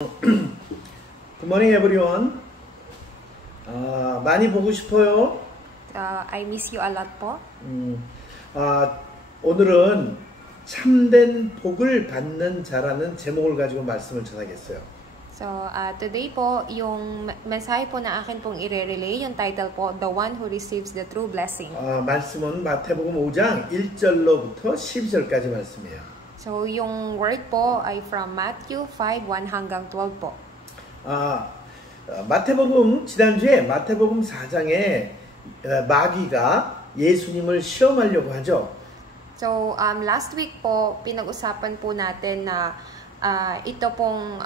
Good morning, everyone. 많이 보고 싶어요. I miss you a lot po. 오늘은 참된 복을 받는 자라는 제목을 가지고 말씀을 전하겠어요. So, today po, yung mensahe po na akin pong i-relay, yung title po, The One Who Receives the True Blessing. 말씀은 마태복음 5장 1절로부터 12절까지 말씀이에요. So, yung word po ay from Matthew 5, 1 hanggang 12 po. 마태복음 지난주에 마태복음 4장에 마귀가 예수님을 시험하려고 하죠. So, last week po, pinag-usapan po natin na ito pong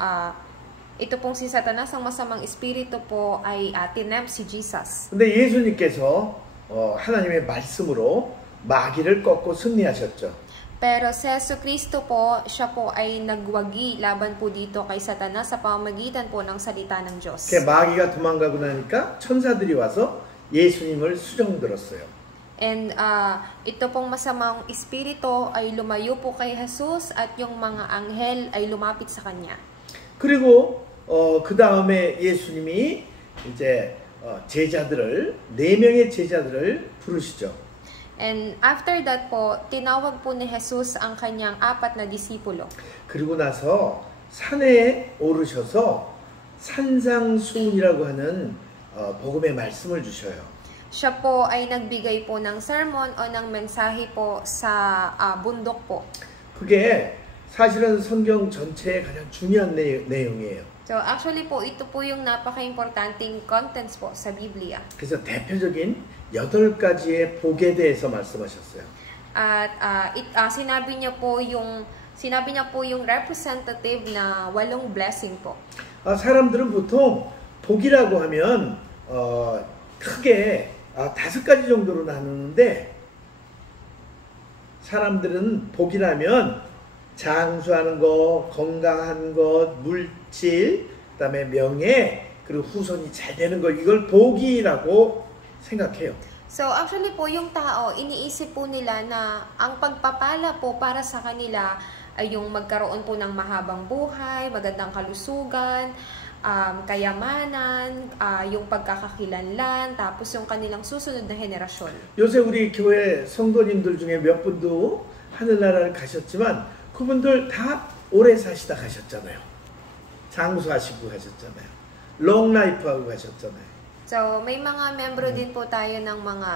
si Satanas, ang masamang espiritu po ay tinempt si Jesus. 근데 예수님께서 하나님의 말씀으로 마귀를 꺾고 승리하셨죠. Pero si Jesucristo po, siya po ay nagwagi laban po dito kay Satanas sa pamamagitan po ng salita ng Diyos. 그 마귀가 도망가고 나니까 천사들이 와서 예수님을 수정들었어요. And ito pong masamang espiritu ay lumayo po kay Jesus at yung mga anghel ay lumapit sa kanya. 그리고 그 다음에 예수님이 이제 제자들을 4명의 제자들을 부르시죠. And after that po, tinawag po ni Jesus ang kanyang 4 na disipulo. 그리고 나서 산에 오르셔서 산상수훈이라고 하는 복음의 말씀을 주셔요. Siya po ay nagbigay po ng sermon o ng mensahe po sa bundok po. 그게 사실은 성경 전체의 가장 중요한 내용이에요. So actually po, ito po yung napaka-importanting contents po sa Biblia. 그래서 대표적인 8가지의 복에 대해서 말씀하셨어요. At sinabi niya po yung representative na 8 blessing po. 사람들은 보통 복이라고 하면 크게 5가지 정도로 나누는데 사람들은 복이라면 장수하는 것, 건강한 것, 물질, 그다음에 명예, 그리고 후손이 잘 되는 것, 이걸 복이라고 생각해요. So actually po yung tao, iniisip po nila na ang pagpapala po para sa kanila ay yung magkaroon po ng mahabang buhay, magandang kalusugan, kayamanan, yung pagkakakilanlan, tapos yung kanilang susunod na henerasyon. 요새 우리 교회 성도님들 중에 몇 분도 하늘나라를 가셨지만 그분들 다 오래 사시다 가셨잖아요. 장수하시고 가셨잖아요. 롱라이프하고 가셨잖아요. So, may mga membro din po tayo ng mga,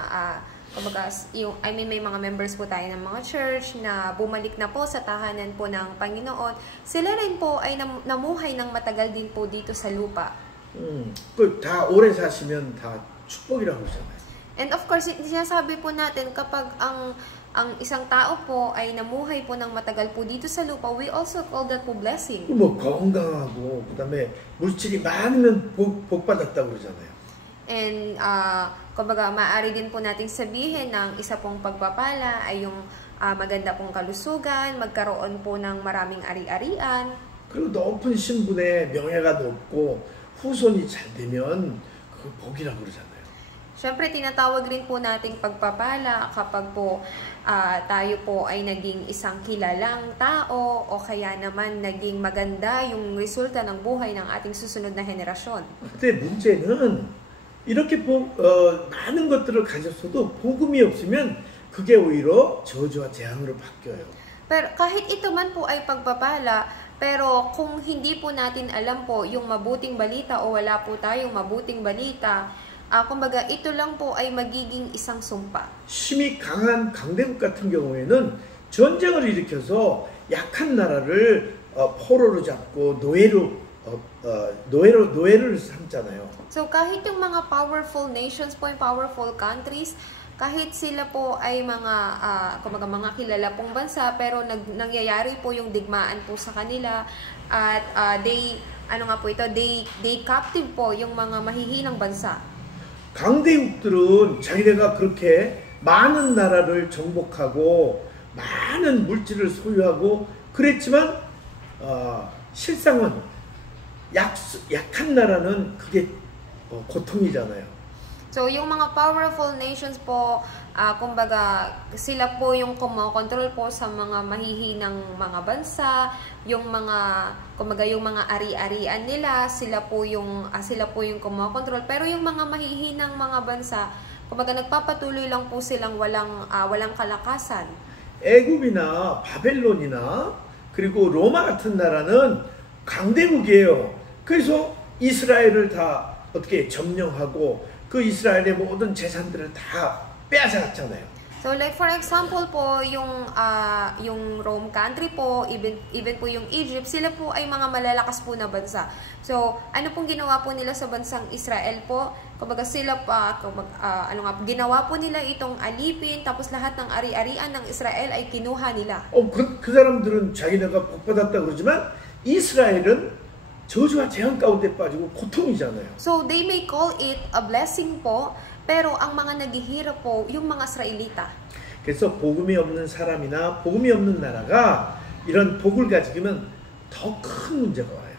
may mga members po tayo ng mga church na bumalik na po sa tahanan po ng Panginoon. Sila rin po ay namuhay ng matagal din po dito sa lupa. 다 오래 사시면 다 축복이라고 그러잖아요. And of course, sinasabi po natin kapag ang isang tao po ay namuhay po ng matagal po dito sa lupa, we also call that po blessing. 뭐 건강하고 그다음에 물질이 많으면 복 받았다고 그러잖아요. And kumbaga maaari din po nating sabihin ng isa pong pagpapala ay yung maganda pong kalusugan, magkaroon po ng maraming ari-arian. 그리고 높은 신분에 명예가 높고 후손이 잘 되면 그 복이라고 그러잖아요. Siyempre, tinatawag rin po nating pagpapala kapag po tayo po ay naging isang kilalang tao o kaya naman naging maganda yung resulta ng buhay ng ating susunod na henerasyon. 근데 문제는 이렇게 많은 것들을 가졌어도 복음이 없으면 그게 오히려 저주와 재앙으로 바뀌어요. Pero kahit ito man po ay pagpapala, pero kung hindi po natin alam po yung mabuting balita o wala po tayong mabuting balita, kumbaga ito lang po ay magiging isang sumpa. 힘이 강한 강대국 같은 경우에는 전쟁을 일으켜서 약한 나라를 포로로 잡고 노예를 삼잖아요. So kahit yung mga powerful nations po, yung powerful countries, kahit sila po ay kumbaga mga kilala pong bansa, pero nangyayari po yung digmaan po sa kanila at they captive po yung mga mahihinang bansa. 강대국들은 자기네가 그렇게 많은 나라를 정복하고 많은 물질을 소유하고 그랬지만 실상은 약한 나라는 그게 고통이잖아요. So, yung mga powerful nations po, kumbaga, sila po yung kumokontrol po sa mga mahihinang mga bansa, yung mga, kumbaga, yung mga ari-arian nila, sila po yung kumokontrol. Pero yung mga mahihinang mga bansa, kumbaga, nagpapatuloy lang po silang walang kalakasan. 애굽이나 바벨론이나 그리고 로마 같은 나라는 강대국이에요. 그래서 이스라엘을 다 어떻게 점령하고 그 이스라엘의 모든 재산들을 다 빼앗아갔잖아요. So like for example po, yung Rome country po, even po yung Egypt, sila po ay mga malalakas po na bansa. So ano pong ginawa po nila sa bansang Israel po? Kumbaga sila ginawa po nila itong alipin, tapos lahat ng ari-arian ng Israel ay kinuha nila. 그 사람들은 자기네가 복받았다 그러지만 이스라엘은 저주와 재앙 가운데 빠지고 고통이잖아요. So they may call it a blessing po, pero ang mga naghihirap po yung mga Israelita. 그래서 복음이 없는 사람이나 복음이 없는 나라가 이런 복을 가지면 더 큰 문제가 와요.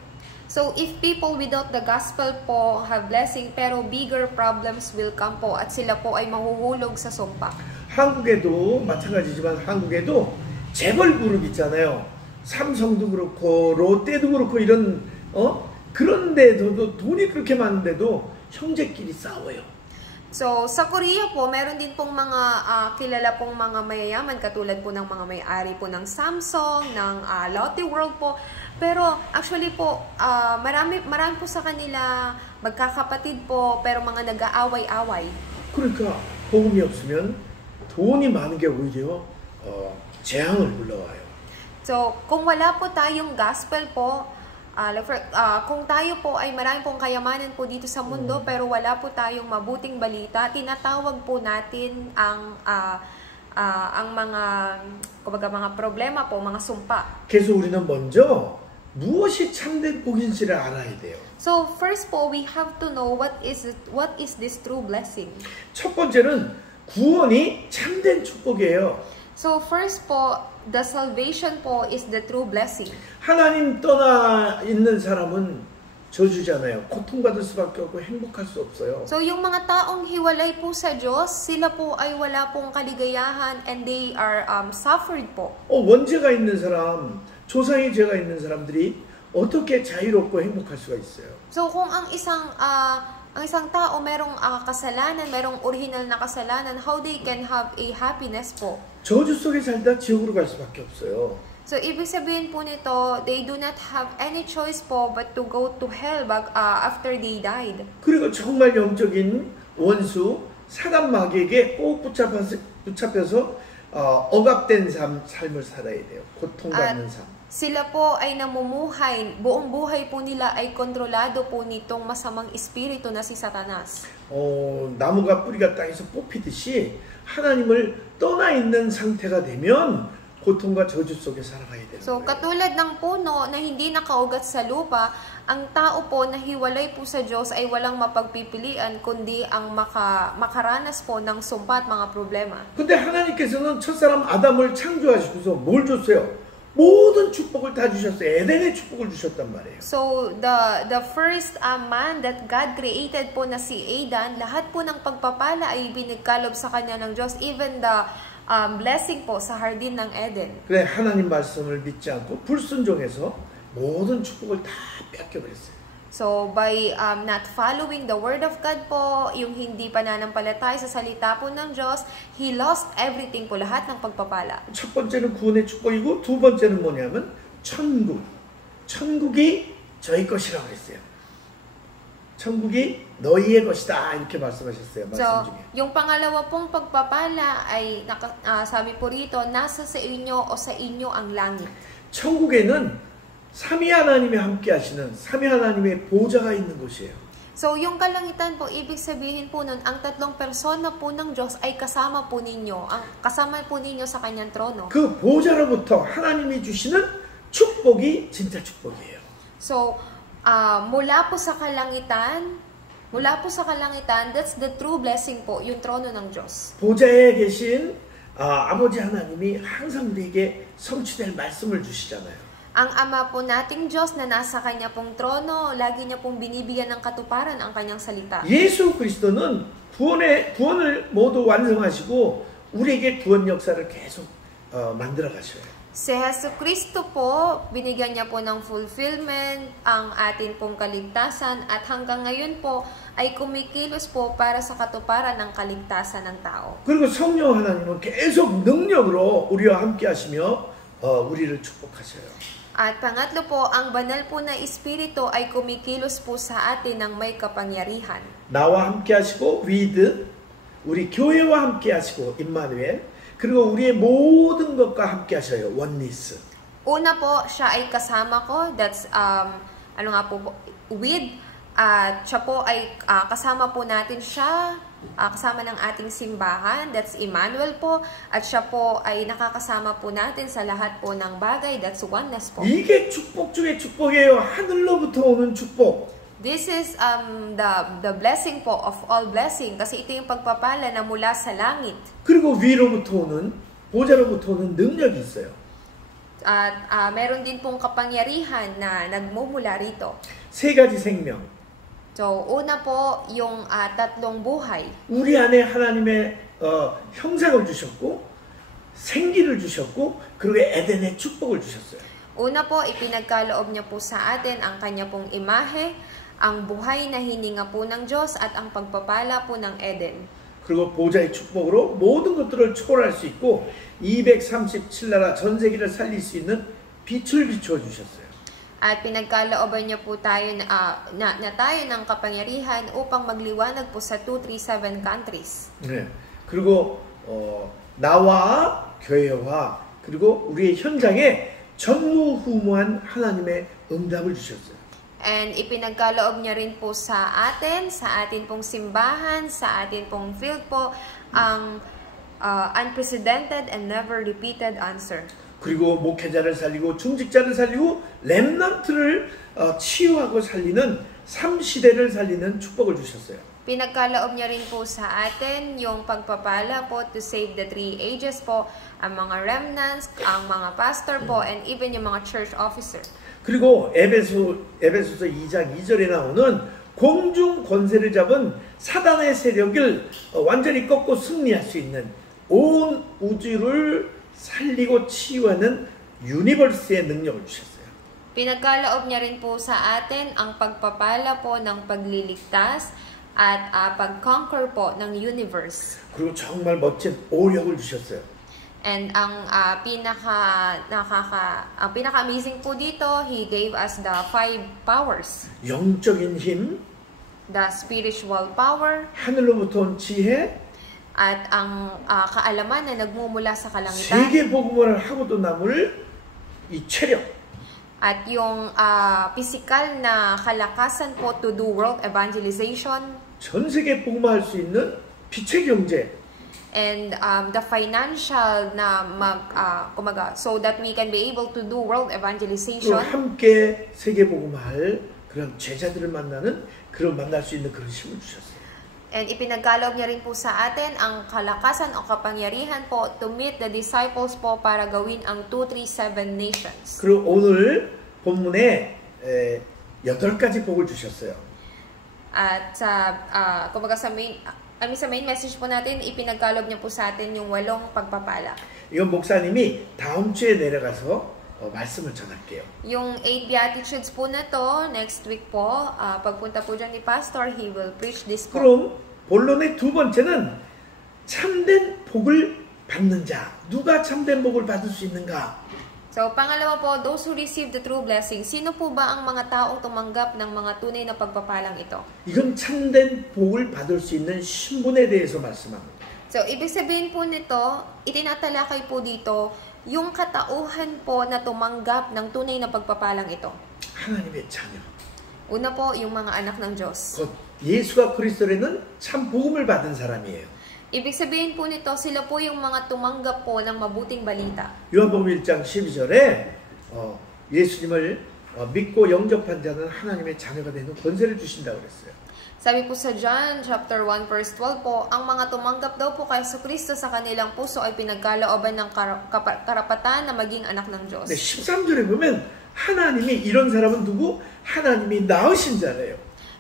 So if people without the gospel po have blessing, pero bigger problems will come po at sila po ay mahuhulog sa sumpa. 한국에도 마찬가지지만 한국에도 재벌 그룹 있잖아요. 삼성도 그렇고 롯데도 그렇고 이런 그런 데도 돈이 그렇게 많은데도 형제끼리 싸워요. So sa Korea po, meron din pong mga kilala pong mga mayayaman katulad po ng mga may-ari po ng Samsung, ng Lotte World po. Pero actually po, marami po sa kanila magkakapatid po pero mga nag-aaway-away. 그러니까 복음이 없으면 돈이 많은 게 오히려 재앙을 불러와요. So kung wala po tayong gospel po, kung tayo po ay marami pong kayamanan po dito sa mundo pero wala po tayong mabuting balita, tinatawag po natin ang mga kumbaga mga problema po, mga sumpa. 그래서 우리는 먼저 무엇이 참된 복인지를 알아야 돼요. So first po, we have to know what is this true blessing. 첫 번째는 구원이 참된 축복이에요. So first po, the salvation po is the true blessing. 하나님 떠나 있는 사람은 저주잖아요. 고통받을 수밖에 없고 행복할 수 없어요. So yung mga taong hiwalay po sa Diyos, sila po ay wala pong kaligayahan and they are suffered po. 원죄가 있는 사람, 조상의 죄가 있는 사람들이 어떻게 자유롭고 행복할 수가 있어요? So kung ang isang tao merong kasalanan, merong original na kasalanan, how they can have a happiness po? 저주 속에 살다 지옥으로 갈 수밖에 없어요. So ibig sabihin po nito, they do not have any choice po but to go to hell after they died. 그리고 정말 영적인 원수 사단 마귀에게 꼭 붙잡혀서 억압된 삶을 살아야 돼요. 고통받는 삶. Sila po ay namumuhay, buong buhay po nila ay kontrolado po nitong masamang espiritu na si Satanas. 나무가 뿌리가 땅에서 뽑히듯이 하나님을 떠나 있는 상태가 되면 고통과 저주 속에 살아가야 되는 So, 거예요. katulad ng puno na hindi nakaugat sa lupa, ang tao po na hiwalay po sa Diyos ay walang mapagpipilian kundi ang makaranas po ng sumpa at mga problema. 근데 하나님께서는 첫사람 아담을 창조하시고서 뭘 줬어요? 모든 축복을 다 주셨어요. 에덴의 축복을 주셨단 말이에요. So, the first man that God created po na si Adan, lahat po ng pagpapala ay binigkalob sa kanya ng Diyos, even the blessing po sa hardin ng Eden. 그래 하나님 말씀을 믿지 않고 불순종해서 모든 축복을 다 뺏겨버렸어요. So, by not following the word of God po, yung hindi pananampalataya sa salita po ng Diyos, he lost everything po, lahat ng pagpapala. 첫 번째는 구원의 축복이고 두 번째는 뭐냐면 천국. 천국이 저희 것이라고 했어요. 천국이 너희의 것이다 이렇게 말씀하셨어요. 말씀 So, 중에. yung pangalawa pong pagpapala ay sabi po rito, nasa sa inyo o sa inyo ang langit. 천국에는 삼위 하나님이 함께 하시는 삼위 하나님의 보좌가 있는 곳이에요. So, yung kalangitan po, ibig sabihin po nun, ang tatlong persona po ng Diyos ay kasama po ninyo, kasama po ninyo sa kanyang trono. 그 보좌로부터 하나님이 주시는 축복이 진짜 축복이에요. So, mula po sa kalangitan, that's the true blessing po, yung trono ng Diyos. 보좌에 계신 아버지 하나님이 항상 우리에게 성취될 말씀을 주시잖아요. Ang Ama po nating Diyos na nasa Kanya pong trono, lagi niya pong binibigyan ng katuparan ang Kanyang salita. 예수 그리스도는 구원을 모두 완성하시고 우리에게 구원 역사를 계속 만들어 가셔요. Si Hesus Kristo po, binigyan niya po ng fulfillment ang atin pong kaligtasan at hanggang ngayon po ay kumikilos po para sa katuparan ng kaligtasan ng tao. 그리고 성령 하나님은 계속 능력으로 우리와 함께 하시며 우리를 축복하셔요. At pangatlo po, ang banal po na Espiritu ay kumikilos po sa atin ng may kapangyarihan. 나와 함께 하시고 with 우리 교회와 함께 하시고 임마누엘 그리고 우리의 모든 것과 함께 하셔요. 원리스. Una po, siya ay kasama ko. That's ano nga po, with. At siya po ay kasama po natin siya, kasama ng ating simbahan. That's Emmanuel po. At siya po ay nakakasama po natin sa lahat po ng bagay. That's oneness po. 이게 축복 중에 축복이에요. 하늘로부터 오는 축복. This is the blessing po of all blessing. Kasi ito yung pagpapala na mula sa langit. 그리고 위로부터 오는 보좌로부터 오는 능력이 있어요. At meron din pong kapangyarihan na nagmumula rito. 세 가지 생명. So, una po, yung tatlong buhay. 우리 안에 하나님의 형상을 주셨고 생기를 주셨고 그리고 에덴의 축복을 주셨어요. Una po, ipinagkaloob niya po sa atin ang kanya pong imahe, ang buhay na hininga po ng Diyos at ang pagpapala po ng Eden. 그리고 보좌의 축복으로 모든 것들을 초월할 수 있고 237나라 전 세계를 살릴 수 있는 빛을 비추어 주셨어요. At pinagkalooban niya po tayo na tayo ng kapangyarihan upang magliwanag po sa 237 countries. 네. 그리고 나와 교회와 그리고 우리의 현장에 전무후무한 하나님의 응답을 주셨어요. And ipinagkaloob niya rin po sa atin pong simbahan, sa atin pong field po, ang unprecedented and never repeated answer. 그리고 목회자를 살리고 중직자를 살리고 렘넌트를 치유하고 살리는 3시대를 살리는 축복을 주셨어요. Pinagkaloob niya rin po sa atin yung pagpapala po to save the 3 ages po, ang mga remnants, ang mga pastor po, and even yung mga church officer. 그리고 에베소서 2장 2절에 나오는 공중 권세를 잡은 사단의 세력을 완전히 꺾고 승리할 수 있는 온 우주를 살리고 치유하는 유니버스의 능력을 주셨어요. Pinagkaloob niya rin po sa atin ang pagpapala po ng pagliligtas at pag-conquer po ng universe. 그리고 정말 멋진 오력을 주셨어요. And ang pinaka-amazing po dito, He gave us the 5 powers. 영적인 힘, The spiritual power, 하늘로부터 온 지혜, at ang kaalaman na nagmumula sa kalangitan. 세계 복음을 하고도 남을 이 체력. At yung physical na kalakasan po to do world evangelization. 전 세계 복음화할 수 있는 빛의 경제. And the financial na so that we can be able to do world evangelization. 함께 세계 복음화할 그런 제자들을 만날 수 있는 그런 힘을 주셨어요. And ipinagkaloob niya rin po sa atin ang kalakasan o kapangyarihan po to meet the disciples po para gawin ang 237 nations. 그리고 오늘 본문에 8가지 복을 주셨어요. At kumbaga sa main message po natin, ipinagkaloob niya po sa atin yung 8 pagpapala. 이건 목사님이 다음 주에 내려가서 말씀을 전할게요. Yung 8 Beatitudes po na to, next week po, pagpunta po dyan ni Pastor, he will preach this po. 그럼 본론의 두 번째는 참된 복을 받는 자. 누가 참된 복을 받을 수 있는가? So, pangalawa po, those who receive the true blessing. Sino po ba ang mga taong tumanggap ng mga tunay na pagpapalang ito? 이건 참된 복을 받을 수 있는 신분에 대해서 말씀합니다. So, ibig sabihin po nito, itinatalakay po dito, yung katauhan po na tumanggap ng tunay na pagpapalang ito. 하나님의 자녀. Una po, yung mga anak ng Diyos. 곧 예수가 그리스도라는 참 복음을 받은 사람이에요. Ibig sabihin po nito, sila po yung mga tumanggap po ng mabuting balita. 요한복음 1장 12절에 예수님을 믿고 영접한 자는 하나님의 자녀가 되는 권세를 주신다고 그랬어요. Sabi po sa John chapter 1 verse 12 po, ang mga tumanggap daw po kay Kristo sa kanilang puso ay pinagkalooban ng karapatan na maging anak ng Diyos. 네, 13절에 보면 하나님이 이런 사람은 누구? 하나님이 낳으신 자래요.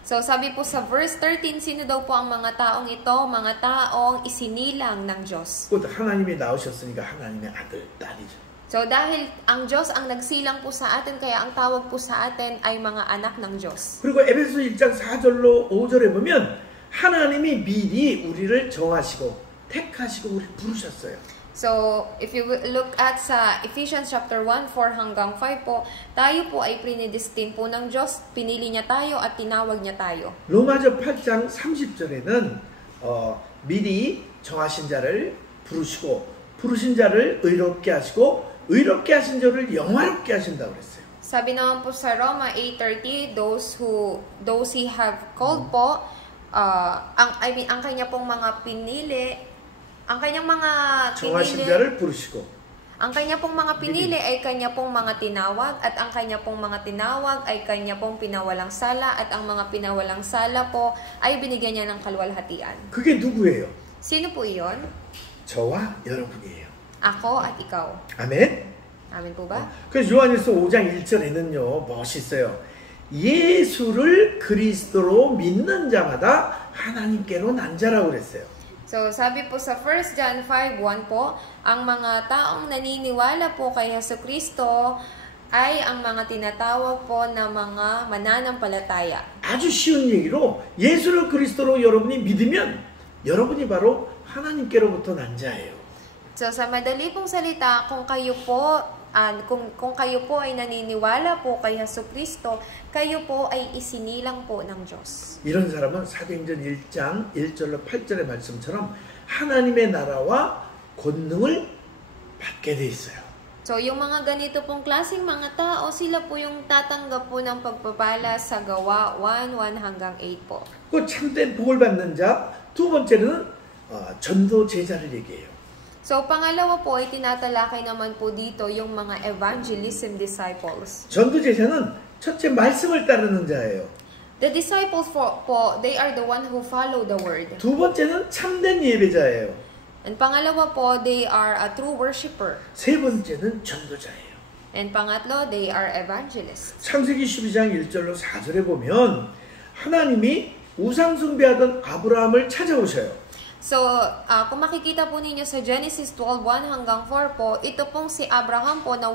So sabi po sa verse 13, sino daw po ang mga taong ito? Mga taong isinilang ng Diyos. 곧 하나님이 낳으셨으니까 하나님의 아들, 딸이죠. So dahil ang Diyos ang nagsilang po sa atin, kaya ang tawag po sa atin ay mga anak ng Diyos. 그리고 에베소 1장 4절로 5절에 보면 하나님이 미리 우리를 정하시고 택하시고 우리를 부르셨어요. So, if you look at sa Ephesians chapter 1, 4 hanggang 5 po, tayo po ay prinedestined po ng Diyos, pinili niya tayo at tinawag niya tayo. 로마서 8장 30절에는 미리 정하신 자를 부르시고 부르신 자를 의롭게 하시고 의롭게 하신 자를 영화롭게 하신다고 그랬어요. Sabi naman po sa Roma 8:30, those he have called po, ang kanya pong mga pinili, ang kanyang mga 정하신 pinili, 자를 부르시고 ang kanya pong mga pinili ay kanya pong mga tinawag, at ang kanya pong mga tinawag ay kanya pong pinawalang sala, at ang mga pinawalang sala po ay binigyan niya ng kalwalhatian. 그게 누구예요? Sino po iyon? 저와 여러분이에요. Ako at ikaw. 아멘? Amen po ba? 그래서 요한일서 5장 1절에는요 멋있어요. 예수를 그리스도로 믿는 자마다 하나님께로 난 자라고 그랬어요. So, sabi po sa 1 John 5:1 po, ang mga taong naniniwala po kay Jesucristo ay ang mga tinatawag po na mga mananampalataya. 아주 쉬운 얘기로 예수를 그리스도로 여러분이 믿으면 여러분이 바로 하나님께로부터 난 자예요. So, sa madali pong salita, kung kayo po ay naniniwala po kay Jesucristo, kayo po ay isinilang po ng Diyos. 이런 사람은 사도행전 1장 1절로 8절의 말씀처럼 하나님의 나라와 권능을 받게 돼 있어요. So, yung mga ganito pong klaseng mga tao, sila po yung tatanggap po ng pagpapala sa Gawa 1:1 hanggang 8 po. 그 참된 복을 받는 자, 두 번째는 전도 제자를 얘기해요. So, pangalawa po ay tinatalakay naman po dito yung mga evangelism disciples. 전도 제자는 첫째 말씀을 따르는 자예요. The disciples po, they are the one who follow the word. 두 번째는 참된 예배자예요. And pangalawa po, they are a true worshiper. 세 번째는 전도자예요. And pangatlo, they are evangelists. 창세기 12장 1절로 4절에 보면 하나님이 우상 숭배하던 아브라함을 찾아오셔요. So, kung makikita po ninyo sa Genesis 12:1 hanggang 4 po, ito pong si Abraham po na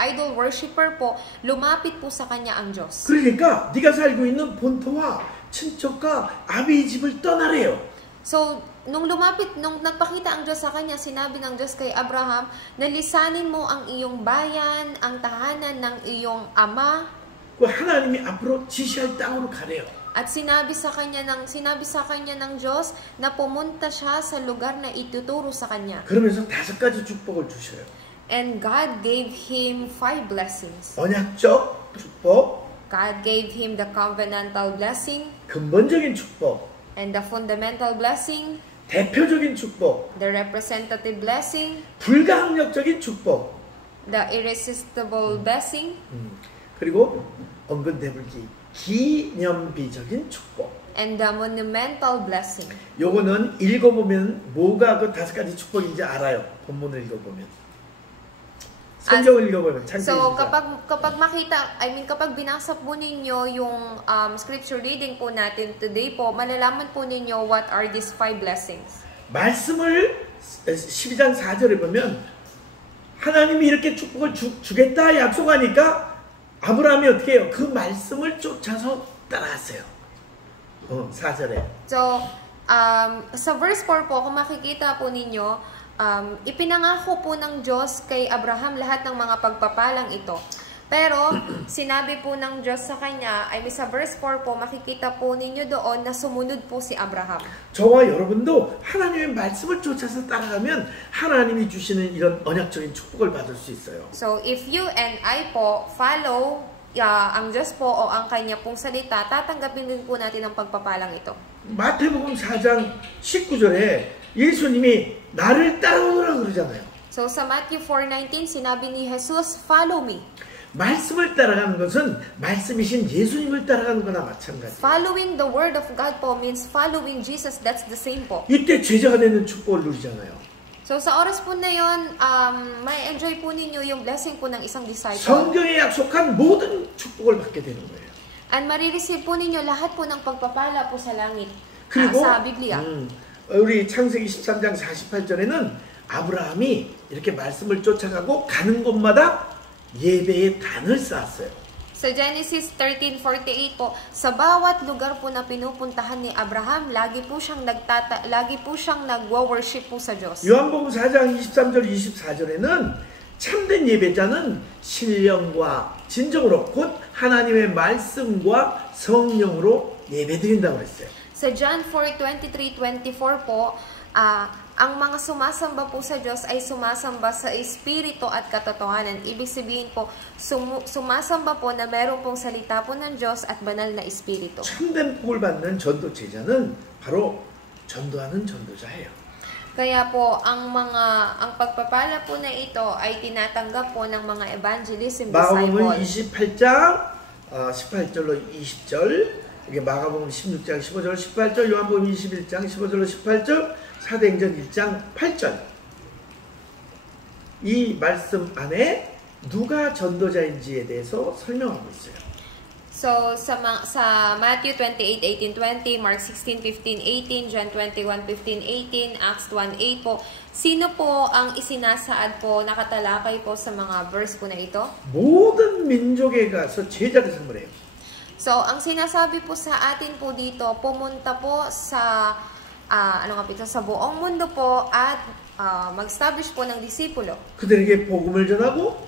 idol worshipper po, lumapit po sa kanya ang Diyos. 그러니까 네가 살고 있는 본토와 친척과 아비의 집을 떠나래요. So, nung nagpakita ang Diyos sa kanya, sinabi ng Diyos kay Abraham, nalisanin mo ang iyong bayan, ang tahanan ng iyong ama. 그 하나님이 앞으로 지시할 땅으로 가래요. At sinabi sa kanya ng Diyos na pumunta siya sa lugar na ituturo sa kanya. 그러면서 5가지 축복을 주셔요. And God gave him 5 blessings. 언약적 축복, God gave him the covenantal blessing, 근본적인 축복, and the fundamental blessing, 대표적인 축복, the representative blessing, 불가항력적인 축복, the irresistible blessing, 그리고 언근대불기 기념비적인 축복. and the monumental blessing. 요거는 읽어보면 뭐가 그 5가지 축복인지 알아요. 본문을 읽어보면. 성경을 읽어보면 창세기 So 12장. kapag binasa po ninyo yung scripture reading po natin today po, malalaman po ninyo what are these 5 blessings. 말씀을 12장 4절에 보면 하나님이 이렇게 축복을 주겠다 약속하니까 아브라함이 어떻게 해요? 그 말씀을 쫓아서 따라갔어요. 4절에. So, sa verse 4 po, kung makikita po ninyo, ipinangako po ng Diyos kay Abraham lahat ng mga pagpapalang ito. Pero, sinabi po ng Diyos sa kanya, ay sa verse 4 po, makikita po ninyo doon na sumunod po si Abraham. 저와 여러분도 하나님의 말씀을 쫓아서 따라가면 하나님이 주시는 이런 언약적인 축복을 받을 수 있어요. So, if you and I po follow ang Diyos po o ang kanya pong salita, tatanggapin din po natin ang pagpapalang ito. 마태복음 4장 19절에 예수님이 나를 따라오라 그러잖아요. So, sa Matthew 4:19, sinabi ni Jesus, follow me. 말씀을 따라가는 것은 말씀이신 예수님을 따라가는 거나 마찬가지예요. Following the word of God po means following Jesus. That's the same po. 이때 제자가 되는 축복을 누리잖아요. So sa oras po na yon, may enjoy po ninyo yung blessing po ng isang disciple. 성경에 약속한 모든 축복을 받게 되는 거예요. And marireceive po ninyo lahat po ng pagpapala po sa langit. 그리고 sa Biblia. 우리 창세기 13장 48절에는 아브라함이 이렇게 말씀을 쫓아가고 가는 곳마다 예배의 단을 쌓았어요. Sa Genesis 13:48 po, sa bawat lugar po na pinupuntahan ni Abraham, lagi po siyang nagwo-worship po sa Diyos. 요한복음 4장 23절 24절에는 참된 예배자는 신령과 진정으로 곧 하나님의 말씀과 성령으로 예배드린다고 그랬어요. Sa John 4:23-24 po, ang mga sumasamba po sa Diyos ay sumasamba sa Espiritu at katotohanan. Ibig sabihin po, sumasamba po na meron pong salita po ng Diyos at banal na Espiritu. 참된 복을 받는 전도 제자는 바로 전도하는 전도자예요. Kaya po, ang pagpapala po na ito ay tinatanggap po ng mga evangelism 마가복음 disciple. 28장 18절로 20절, 이게 마가복음 16장 15절 18절, 요한복음 21장 15절로 18절, 사도행전 1장 8절. 이 말씀 안에 누가 전도자인지에 대해서 설명하고 있어요. So sa Matthew 28:18-20, Mark 16:15-18, John 21:15-18, Acts 1:8 po, sino po ang isinasaad po, nakatalakay po sa mga verse po na ito? 모든 민족에 가서 제자를 선물해요. So ang sinasabi po sa atin po dito, pumunta po sa sa buong mundo po at mag-establish po ng disipulo. 그들에게 복음을 전하고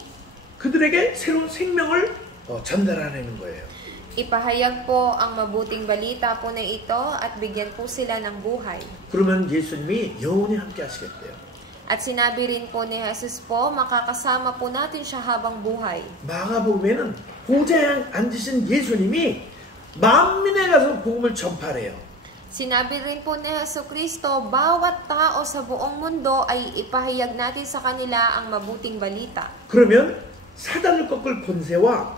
그들에게 새로운 생명을 전달하는 거예요. Ipahayag po ang mabuting balita po na ito at bigyan po sila ng buhay. 그러면 예수님이 영원히 함께 하시겠대요. At sinabi rin po ni Jesus po, makakasama po natin siya habang buhay. 마가복음에는 보좌에 앉으신 예수님이 만민에 가서 복음을 전파해요. Sinabi rin po ni Jesucristo, bawat tao sa buong mundo ay ipahayag natin sa kanila ang mabuting balita. 그러면 사단을 꺾을 권세와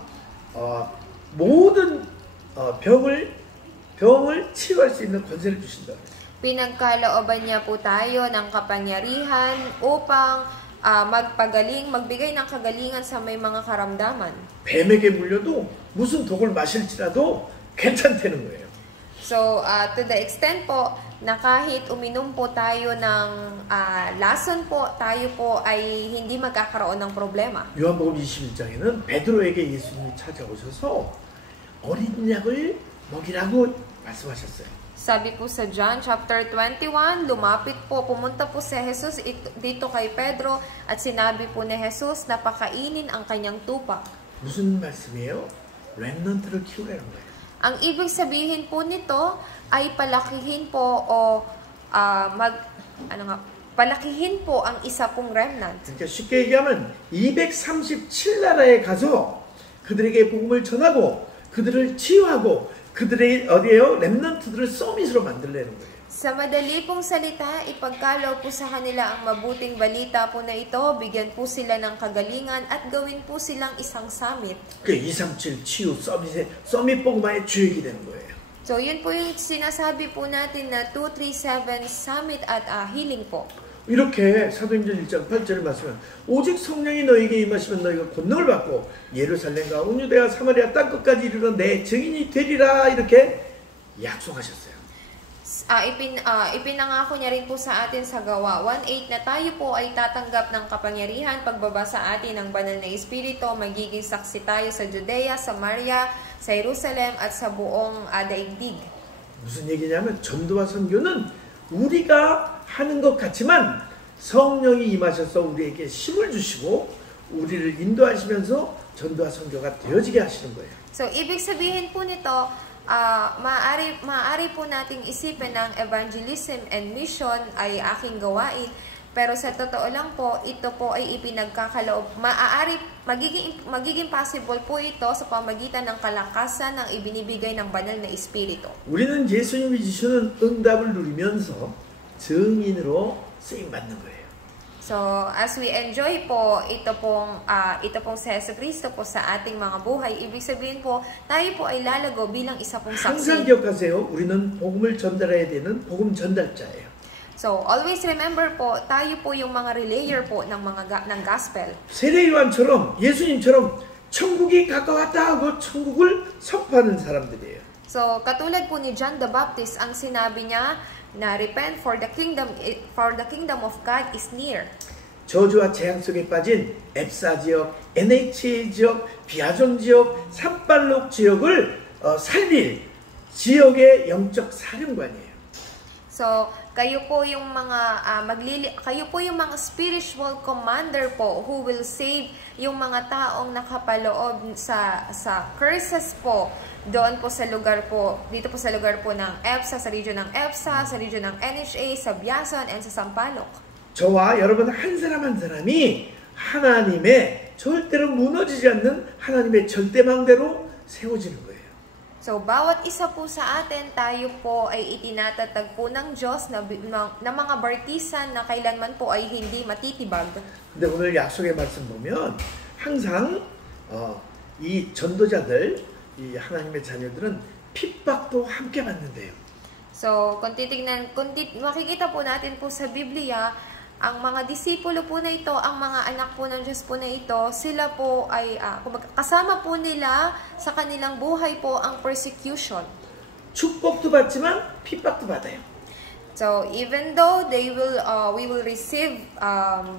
모든 병을 치유할 수 있는 권세를 주신다. Pinagkalooban niya po tayo ng kapangyarihan upang magbigay ng kagalingan sa may mga karamdaman. 뱀에게 물려도 무슨 독을 마실지라도 괜찮다는 거예요. So, to the extent po na kahit uminom po tayo ng lason po, tayo po ay hindi magkakaroon ng problema. 요한복음 21장에는 베드로에게 예수님이 찾아오셔서 어린 약을 먹이라고 말씀하셨어요. Sabi po sa John chapter 21, pumunta po si Jesus dito kay Pedro at sinabi po ni Jesus na pakainin ang kanyang tupa. 무슨 말씀이에요? 렘넌트를 키우라는 거예요. Ang ibig sabihin po nito ay palakihin po palakihin po ang isa pong remnant. 그러니까 쉽게 얘기하면 237나라에 가서 그들에게 복음을 전하고 그들을 치유하고 그들의 렘넌트들을 서밋으로 만들려는 거예요. Sa madali pong salita, ipagkaloob po sa kanila ang mabuting balita po na ito, bigyan po sila ng kagalingan at gawin po silang isang summit. 그 237 치유 서밋 복음화의 주역이 되는 거예요. So yun po yung sinasabi po natin na 237 summit at healing po. 이렇게 사도행전 1장 8절을 말씀하면 오직 성령이 너에게 임하시면 너희가 권능을 받고 예루살렘과 온 유대와 사마리아 땅끝까지 이르러 내 증인이 되리라 이렇게 약속하셨어요. Ipinangako niya rin po sa atin sa Gawa 1:8 na tayo po ay tatanggap ng kapangyarihan pagbaba sa atin ng banal na Espiritu, magiging saksi tayo sa Judea, Samaria, sa Jerusalem at sa buong daigdig. 무슨 얘기냐면 전도와 선교는 우리가 하는 것 같지만 성령이 임하셔서 우리에게 힘을 주시고 우리를 인도하시면서 전도와 선교가 되어지게 하시는 거예요. So ibig sabihin po nito, maaari po nating isipin ng evangelism and mission ay aking gawain, pero sa totoo lang po, ito po ay ipinagkakaloob. Magiging possible po ito sa pamagitan ng kalakasan ng ibinibigay ng banal na Espiritu. 우리는 예수님이 주시는 응답을 누리면서 증인으로 쓰임 받는 거예요. So, as we enjoy po ito pong si Jesucristo po sa ating mga buhay, ibig sabihin po, tayo po ay lalago bilang isa pong 항상 saksi. 기억하세요. 우리는 복음을 전달해야 되는 복음 전달자예요. So, always remember po, tayo po yung mga relayer po ng ng gospel. 세례 요한처럼 예수님처럼 천국이 가까웠다 하고 천국을 선포하는 사람들이에요. So, katulad po ni John the Baptist, ang sinabi niya na repent for the kingdom of God is near. 저주와 재앙 속에 빠진 앱사 지역, NH 지역, 비아존 지역, 산발록 지역을 살릴 지역의 영적 사령관이에요. So, kayo po yung mga spiritual commander po who will save yung mga taong nakapaloob sa curses po doon po sa lugar po, dito po sa lugar po ng EPSA, sa region ng EPSA, sa region ng NHA, sa Biason, and sa Sampaloc. 저와 여러분 한 사람 한 사람이 하나님의 절대로 무너지지 않는 하나님의 절대망대로 세워지는 거예요. So, bawat isa po sa atin, tayo po ay itinatatag po ng Diyos na mga bartisan na kailanman po ay hindi matitibag. 근데 오늘 약속의 말씀 보면 항상 이 전도자들, 이 하나님의 자녀들은 핍박도 함께 받는데요. So, kung makikita po natin po sa Biblia, ang mga disipulo po na ito, ang mga anak po ng Diyos po na ito, sila po ay, kasama po nila sa kanilang buhay po ang persecution. 축복도 받지만 핍박도 받아요. So, even though we will receive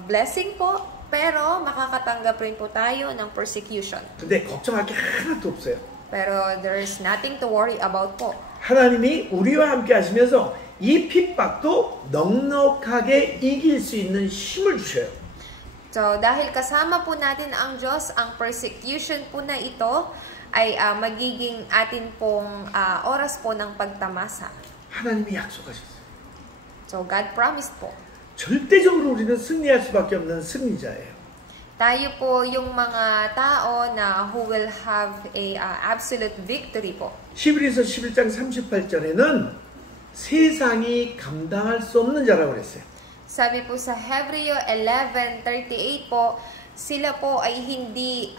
blessing po, pero makakatanggap rin po tayo ng persecution. 근데 걱정할 게 하나도 없어요. Pero there is nothing to worry about po. 하나님이 우리와 함께 하시면서 이 핍박도 넉넉하게 이길 수 있는 힘을 주셔요. So, dahil kasama po natin ang Diyos, ang persecution po na ito ay magiging atin pong oras po ng pagtamasa. 하나님이 약속하셨어요. So, God promised po. 절대적으로 우리는 승리할 수밖에 없는 승리자예요. Tayo po yung mga tao na who will have a absolute victory po. 히브리서 11장 38절에는 세상이 감당할 수 없는 자라고 그랬어요. Sabi po sa Hebreo 11:38 po, sila po ay hindi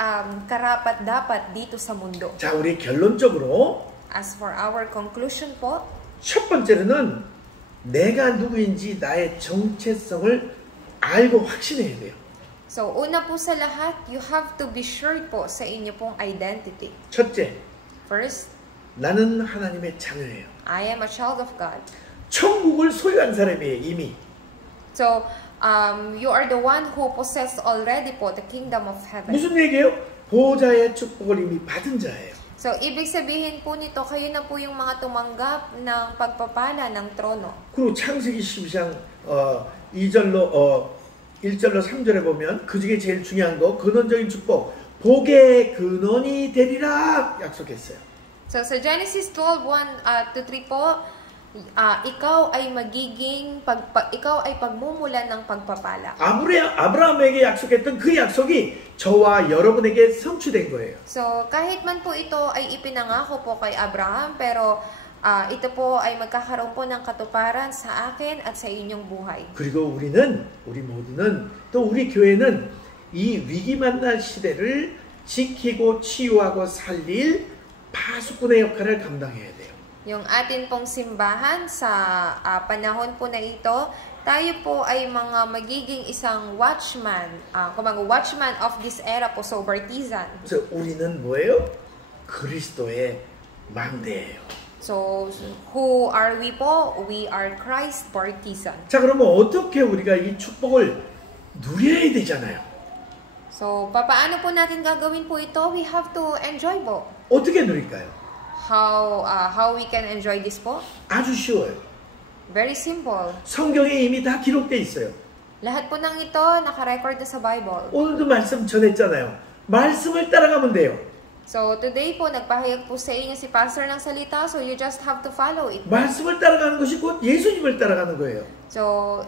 karapat-dapat dito sa mundo. 자, 우리 결론적으로 As for our conclusion po, 첫 번째로는 내가 누구인지 나의 정체성을 알고 확신해야 돼요. so una po sa lahat, you have to be sure po sa inyo pong identity. 첫째, First, 나는 하나님의 자녀예요. I am a child of God. 천국을 소유한 사람이에요, 이미. So, you are the one who possess already po the kingdom of heaven. 무슨 얘기예요? 보호자의 축복을 이미 받은 자예요. So, ibig sabihin po nito, kayo na po yung mga tumanggap ng pagpapala ng trono. 그리고 창세기 12장 1절로 3절에 보면 그 중에 제일 중요한 거, 근원적인 축복, 복의 근원이 되리라 약속했어요. So, sa Genesis 12:1-3 po, ikaw ay pagmumulan ng pagpapala. 아브라함에게 약속했던 그 약속이 저와 여러분에게 성취된 거예요. So, kahit man po ito ay ipinangako po kay Abraham, pero ito po ay magkakaroon po ng katuparan sa akin at sa inyong buhay. 그리고 우리 모두는 또 우리 교회는 이 위기 만난 시대를 지키고 치유하고 살릴 파수꾼의 역할을 감당해야 돼요. Yung atin pong simbahan sa panahon po na ito, tayo po ay mga magiging isang watchman, watchman of this era po, so partisan. 그래서 우리는 뭐예요? 그리스도의 망대예요. So, who are we po? We are Christ partisan. 자, 그러면 어떻게 우리가 이 축복을 누려야 되잖아요. So, paano po natin gagawin po ito? We have to enjoy po. 어떻게 누릴까요? How we can enjoy this po? 아주 쉬워요. Very simple. 성경에 이미 다 기록돼 있어요. Lahat po ng ito naka-record na sa Bible. 오늘도 말씀 전했잖아요. 말씀을 따라가면 돼요. So, today po, nagpahayag po sa inyo si Pastor ng salita, so you just have to follow it. 말씀을 따라가는 것이 곧 예수님을 따라가는 거예요. So,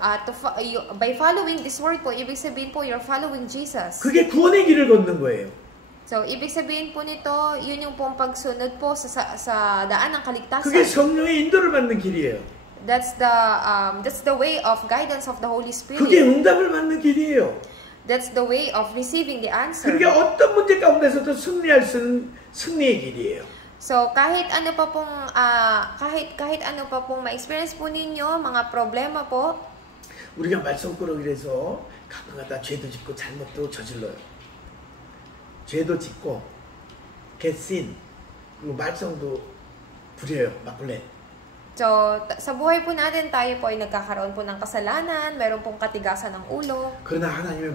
by following this word po, ibig sabihin po, you're following Jesus. 그게 구원의 길을 걷는 거예요. So, ibig sabihin po nito, yun yung pong pagsunod po sa daan ng kaligtasan. 그게 성령의 인도를 받는 길이에요. That's the way of guidance of the Holy Spirit. 그게 응답을 받는 길이에요. That's the way of receiving the answer. 그게 어떤 문제 가운데서도 승리할 수 있는 승리의 길이에요. So kahit ano pa pong kahit ano pa pong ma-experience po ninyo, mga problema po, 우리가 말썽꾸러기라서 가끔가다 죄도 짓고 잘못도 저질러요. 죄도 짓고 get-sin 그리고 말썽도 부려요. 막걸레. so sa buhay po natin, tayo po ay nagkakaroon po ng kasalanan, meron pong katigasan ng ulo. 그러나 하나님의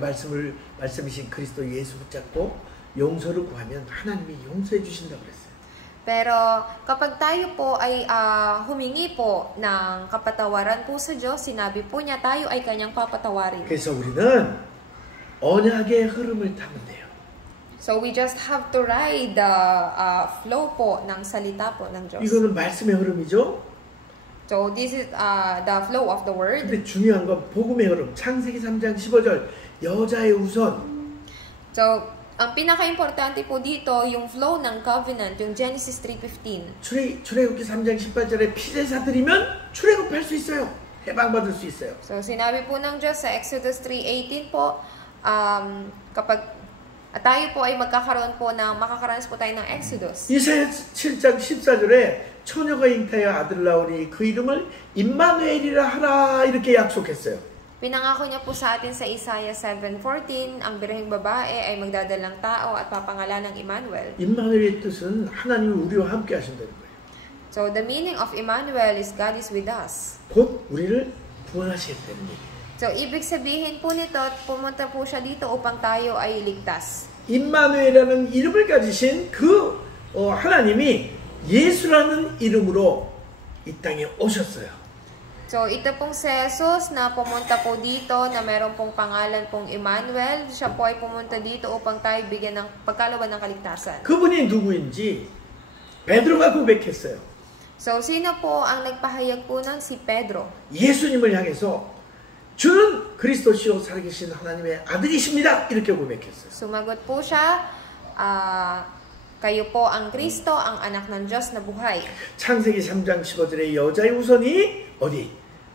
말씀이신 그리스도 예수 붙잡고 용서를 구하면 하나님이 용서해 주신다고 그랬어요. Pero kapag tayo po ay humingi po ng kapatawaran po sa Diyos, sinabi po niya tayo ay kanyang papatawarin. 그래서 우리는 언약의 흐름을 타면 돼요. So we just have to ride the flow po ng salita po ng Diyos. 이거는 말씀의 흐름이죠. So this is the flow of the word. 근데 중요한 건 복음의 흐름. 창세기 3장 15절 여자의 우선. So ang pinaka-importante po dito, yung flow ng covenant, yung Genesis 3:15. 출애굽기 3장 18절에 피제사 드리면 출애굽할 수 있어요. 해방받을 수 있어요. So sinabi po ng Diyos sa Exodus 3:18 po, kapag tayo po ay makakaranas po tayo ng Exodus. 이사야 7장 14절에 처녀가 잉타여 아들 낳으니 그 이름을 임마누엘이라 하라 이렇게 약속했어요. Pinangako niya po sa atin sa Isaiah 7:14, ang birheng babae ay magdadalang tao at papangalan ng Emmanuel. 임마누엘의 뜻은 하나님이 우리와 함께 하신다는 거예요. So the meaning of Emmanuel is God is with us. 곧 우리를 구원하시겠다는 얘기예요. So ibig sabihin po nito, pumunta po siya dito upang tayo ay ligtas. 임마누엘이라는 이름을 가지신 그 하나님이 예수라는 이름으로 이 땅에 오셨어요. So, ito pong si Jesus na pumunta po dito na meron pong pangalan pong Emmanuel. Siya po ay pumunta dito upang tayo bigyan ng pagkalooban ng kaligtasan. 그분이 누구인지 베드로가 고백했어요. So, sino po ang nagpahayag po nun? Si Pedro. 예수님을 향해서 주는 그리스도시요 살아계신 하나님의 아들이십니다. 이렇게 고백했어요. Sumagot po siya, kayo po ang Kristo, ang anak ng Diyos na buhay. 창세기 3장 15절에 여자의 우선이 어디?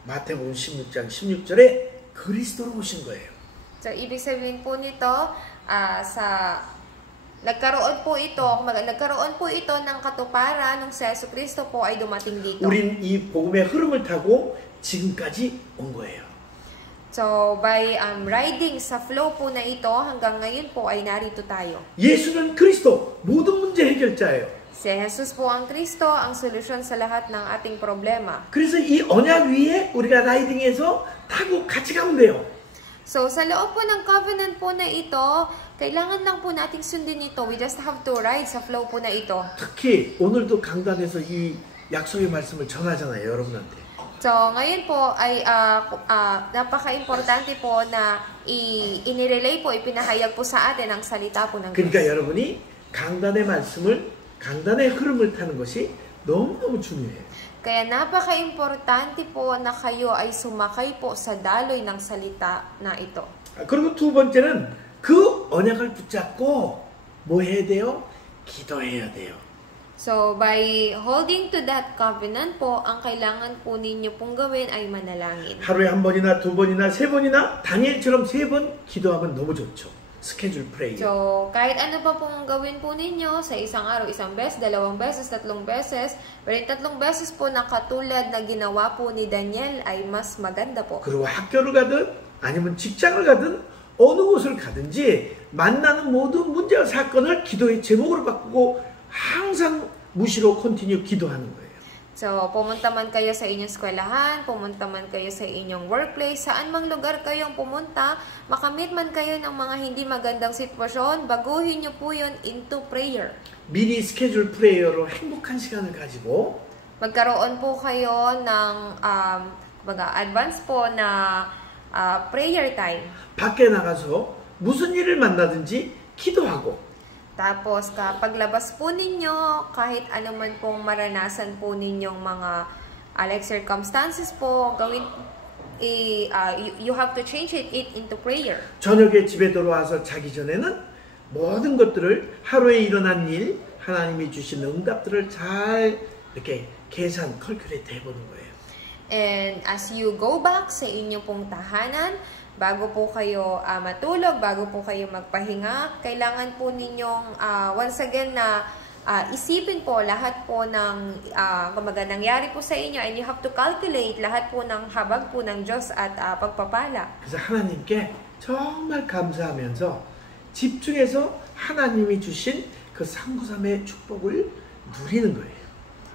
마태복음 16장 16절에 그리스도로 오신 거예요. So, ibig sabihin po nito, nagkaroon po ito ng katuparan nung si Jesucristo po ay dumating dito. 우린 이 복음의 흐름을 타고 지금까지 온 거예요. So, by riding sa flow po na ito, hanggang ngayon po ay narito tayo. 예수는 그리스도, 모든 문제 해결자예요. Si Jesus po ang Kristo, ang solusyon sa lahat ng ating problema. 그래서 이 언약 위에 우리가 라이딩해서 타고 같이 가면 돼요. So, sa loob po ng covenant po na ito, kailangan lang po nating sundin ito. We just have to ride sa flow po na ito. 특히 오늘도 강단에서 이 약속의 말씀을 전하잖아요, 여러분한테. So, ngayon po ay napaka-importante po na inirelay po, ipinahayag po sa atin ang salita po ng Diyos. 그러니까 여러분이 강단의 흐름을 타는 것이 너무너무 중요해요. Kaya napaka-importante po na kayo ay sumakay po sa daloy ng salita na ito. 그리고 두 번째는 그 언약을 붙잡고 뭐 해야 돼요? 기도해야 돼요. So, by holding to that covenant po, ang kailangan po ninyo pong gawin ay manalangin. 하루에 한 번이나 두 번이나 세 번이나 다니엘처럼 3번 기도하면 너무 좋죠. 스케줄 프레이어. So, kahit ano pa pong gawin po ninyo sa isang araw, isang beses, 2 beses, 3 beses, pero yung 3 beses po na katulad na ginawa po ni Daniel ay mas maganda po. 그리고 학교를 가든 아니면 직장을 가든 어느 곳을 가든지 만나는 모든 문제와 사건을 기도의 제목으로 바꾸고 항상 무시로 컨티뉴 기도하는 거예요. So, pumunta man kayo sa inyong eskwelahan, pumunta man kayo sa inyong workplace, saan mang lugar kayong pumunta, makamit man kayo ng mga hindi magandang sitwasyon, baguhin nyo po yun into prayer. 미리 스케줄 프레이어로 행복한 시간을 가지고 Magkaroon po kayo ng advance po na prayer time. 밖에 나가서 무슨 일을 만나든지 기도하고 Tapos, kapag labas po ninyo, kahit anuman pong maranasan po ninyong mga like circumstances po, you have to change it into prayer. 저녁에 집에 돌아와서 자기 전에는 모든 것들을 하루에 일어난 일, 하나님이 주신 응답들을 잘 이렇게 계산, 컬큘레이트 해보는 거예요. And as you go back sa inyong pong tahanan, bago po kayo matulog, bago po kayo magpahinga, kailangan po ninyong once again na isipin po lahat po ng kumbaga nangyari po sa inyo, and you have to calculate lahat po ng habag po ng Diyos at pagpapala. 그래서 하나님께 정말 감사하면서 집중해서 하나님이 주신 그 상구삼의 축복을 누리는 거예요.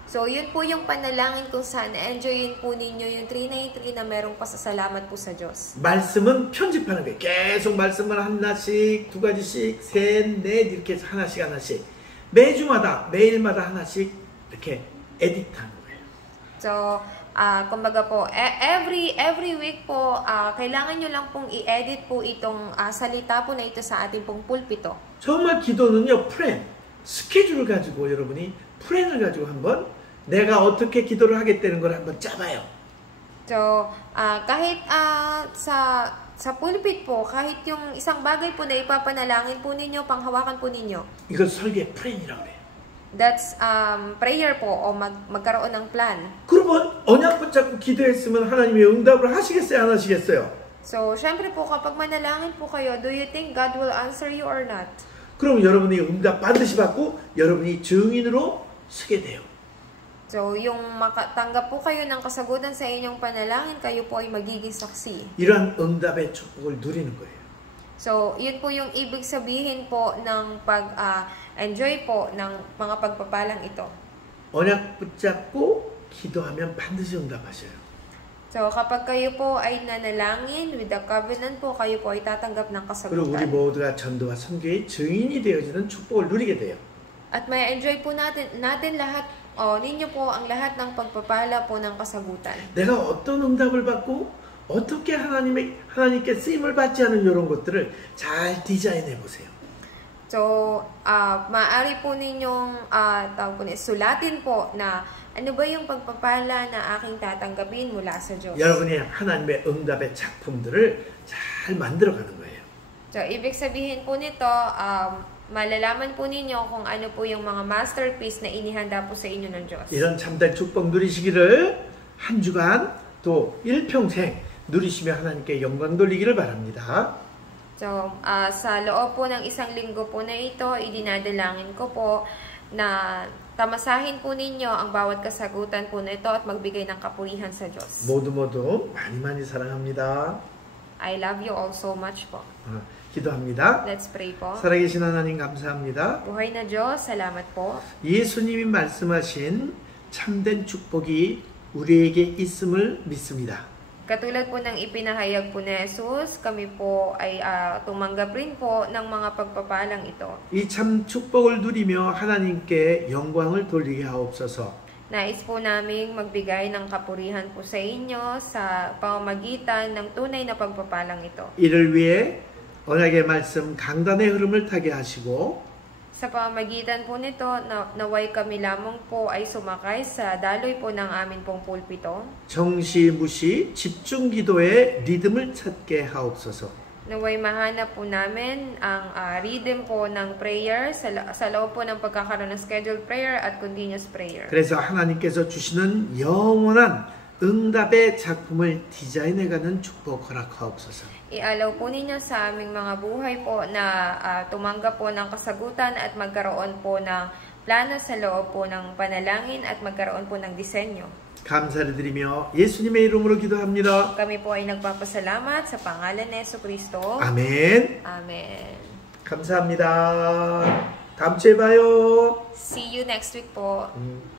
So, yun po yung panalangin kung saan enjoyin po ninyo yung 393 na merong pasasalamat po sa Diyos. 말씀은 편집하는 거예요. 계속 말씀을 하나씩, 두 가지씩, 셋, 넷 이렇게 해서 하나씩 매주마다, 매일마다 하나씩 이렇게 에디트하는 거예요. So, kumbaga po, every week po, kailangan nyo lang pong i-edit po itong salita po na ito sa ating pong pulpito. 정말 기도는요, 플랜, 스케줄을 가지고 여러분이 플랜을 가지고 한번 내가 어떻게 기도를 하겠다는 걸 한번 짜봐요. So, kahit sa pulpit po, kahit yung isang bagay po na ipapanalangin po ninyo, panghawakan po ninyo. 이건 설계의 플랜이라고 해요. That's prayer po o magkaroon ng plan. 그러면 언약 붙잡고 기도했으면 하나님이 응답을 하시겠어요? 안 하시겠어요? So, syempre po, kapag manalangin po kayo, do you think God will answer you or not? 그럼 여러분이 응답 반드시 받고 여러분이 증인으로 서게 돼요. So, yung makatanggap po kayo ng kasagutan sa inyong panalangin, kayo po ay magiging saksi. 이러한 응답의 축복을 누리는 거예요. So, yun po yung ibig sabihin po ng pag-enjoy po ng mga pagpapalang ito. 언약 붙잡고 기도하면 반드시 응답하셔요. So, kapag kayo po ay nanalangin with the covenant po, kayo po ay tatanggap ng 그리고 우리 kasagutan. 모두가 전도와 선교의 증인이 되어지는 축복을 누리게 돼요. At may enjoy po natin lahat, ninyo po ang lahat ng pagpapala po ng kasagutan. 내가 어떤 응답을 받고 어떻게 하나님께 쓰임을 받지 않은 이런 것들을 잘 디자인해 보세요. So, maaari po ninyong sulatin po na ano ba yung pagpapala na aking tatanggapin mula sa Diyos. 여러분이 하나님의 응답의 작품들을 잘 만들어가는 거예요. So, ibig sabihin po nito, malalaman po ninyo kung ano po yung mga masterpiece na inihanda po sa inyo ng Diyos. 이런 참된 축복 누리시기를 한 주간 또 일평생 누리시며 하나님께 영광 돌리기를 바랍니다. So, sa loob po ng isang linggo po na ito, idinadalangin ko po na tamasahin po ninyo ang bawat kasagutan po na ito at magbigay ng kapurihan sa Diyos. 모두 많이 사랑합니다. I love you all so much po. 기도합니다. Let's pray po. 살아계신 하나님 감사합니다. Buhay na Diyos, salamat po. 예수님이 말씀하신 참된 축복이 우리에게 있음을 믿습니다. Katulad po ng ipinahayag po ni Jesus, kami po ay tumanggap rin po ng mga pagpapalang ito. 이 참 축복을 누리며 하나님께 영광을 돌리게 하옵소서. Nais po naming magbigay ng kapurihan po sa inyo sa pamamagitan ng tunay na pagpapalang ito. 이를 위해 언약의 말씀 강단의 흐름을 타게 하시고 Sa pamamagitan po nito, naway kami lamang po ay sumakay sa daloy po ng amin pong pulpito. 정시무시 집중 기도의 리듬을 찾게 하옵소서. Naway mahanap po namin ang rhythm po ng prayer sa loob po ng pagkakaroon ng scheduled prayer at continuous prayer. 그래서 하나님께서 주시는 영원한 응답의 작품을 디자인해가는 축복 허락하옵소서. I-allow po ninyo sa aming mga buhay po na tumanggap po ng kasagutan at magkaroon po ng plano sa loob po ng panalangin at magkaroon po ng disenyo. 감사를 드리며 예수님의 이름으로 기도합니다. Kami po ay nagpapasalamat sa pangalan ni Jesucristo. 아멘. Amen. 감사합니다. 다음 주에 봐요. See you next week po.